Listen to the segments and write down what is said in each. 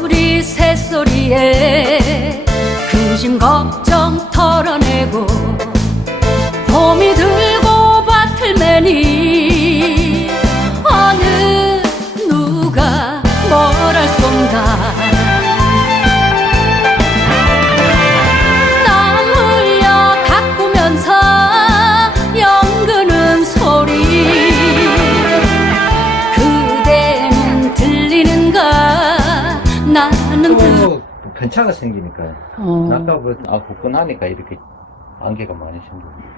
우리 새소리에 근심 걱정 털어내고 봄이 들 편차가 생기니까요. 어. 아까보다 아, 굳건하니까 이렇게 안개가 많이 생깁니다.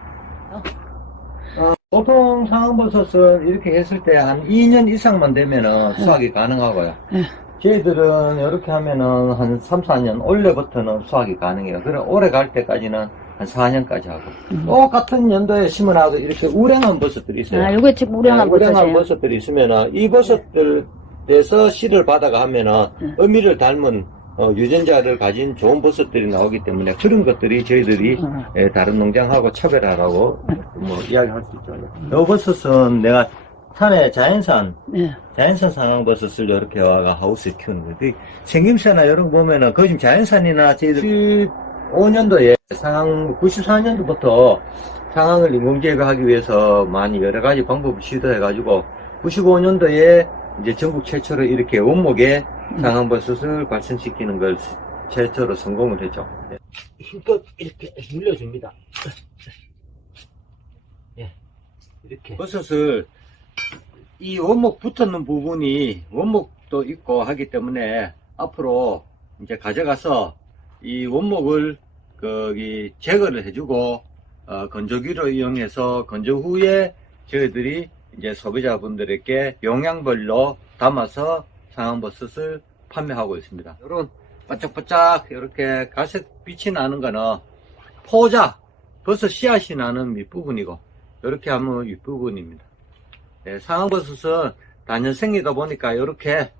어, 보통 상황버섯은 이렇게 했을 때 한 2년 이상만 되면은 수확이 가능하고요. 네. 저희들은 이렇게 하면은 한 3, 4년, 올해부터는 수확이 가능해요. 그래, 올해 갈 때까지는 한 4년까지 하고. 똑같은 연도에 심어놔도 이렇게 우량한 버섯들이 있어요. 아, 요게 지금 우량한 네, 우량한 버섯이에요. 버섯들이 있으면은 이 버섯들에서 씨를 받아가 하면은 네. 의미를 닮은 어, 유전자를 가진 좋은 버섯들이 나오기 때문에 그런 것들이 저희들이 어. 예, 다른 농장하고 차별하라고 뭐 이야기할 수 있죠. 이 버섯은 내가 산에 자연산 네. 자연산 상황버섯을 이렇게 와가 하우스에 키우는 거예요. 그 생김새나 이런 거 보면은 거의 지금 자연산이나 저희들 15년도에 상황 94년도부터 상황을 인공제거하기 위해서 많이 여러 가지 방법을 시도해가지고 95년도에 이제 전국 최초로 이렇게 원목에 상황버섯을 발생시키는 걸 최초로 성공을 했죠. 네. 힘껏 이렇게 눌려줍니다. 예, 이렇게 버섯을 이 원목 붙었는 부분이 원목도 있고 하기 때문에 앞으로 이제 가져가서 이 원목을 거기 제거를 해주고 어, 건조기로 이용해서 건조 후에 저희들이 이제 소비자분들에게 용량별로 담아서 상황버섯을 판매하고 있습니다. 이런 바짝바짝 이렇게 갈색 빛이 나는 거는 포자, 버섯 씨앗이 나는 밑부분이고 이렇게 하면 윗부분입니다. 네, 상황버섯은 단연생이다 보니까 이렇게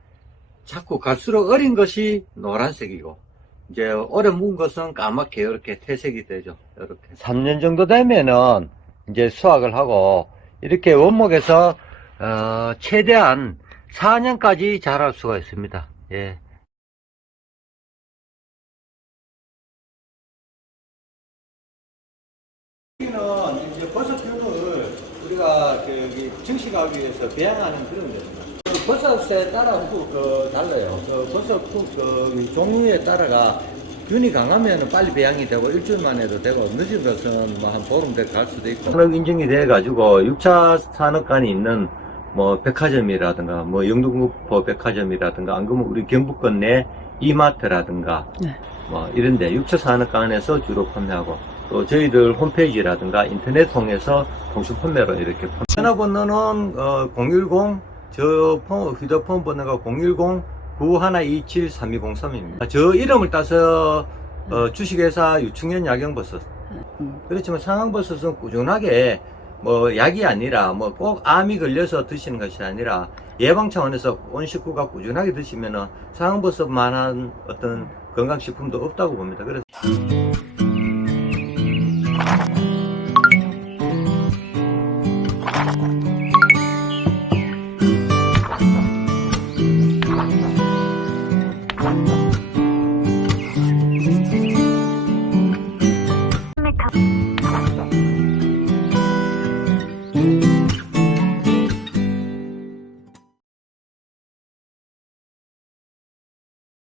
자꾸 갈수록 어린 것이 노란색이고 이제 오래 묵은 것은 까맣게 이렇게 퇴색이 되죠. 이렇게 3년 정도 되면은 이제 수확을 하고 이렇게 원목에서 어, 최대한 4년까지 자랄 수가 있습니다. 예. 여기는 이제 버섯균을 우리가 저기 증식하기 위해서 배양하는 그런 데입니다. 그 버섯에 따라 그, 그 달라요. 그 버섯 그, 그 종류에 따라가 균이 강하면 빨리 배양이 되고 일주일만 해도 되고 늦은 것은 뭐 한 보름 돼갈 수도 있고. 산업 인증이 돼가지고 6차 산업관이 있는 뭐 백화점이라든가 뭐 영등포 백화점이라든가 안 그러면 우리 경북권 내 이마트라든가 네. 뭐 이런데 6차 산업 관에서 주로 판매하고 또 저희들 홈페이지라든가 인터넷 통해서 통신 판매로 이렇게 판매. 전화번호는 어, 010, 저 폰, 휴대폰 번호가 010 9127-3203입니다. 저 이름을 따서 어, 주식회사 유충현 약영버섯. 음. 그렇지만 상황버섯은 꾸준하게 뭐 약이 아니라 뭐 꼭 암이 걸려서 드시는 것이 아니라 예방 차원에서 온 식구가 꾸준하게 드시면은 상황버섯만한 어떤 건강식품도 없다고 봅니다. 그래서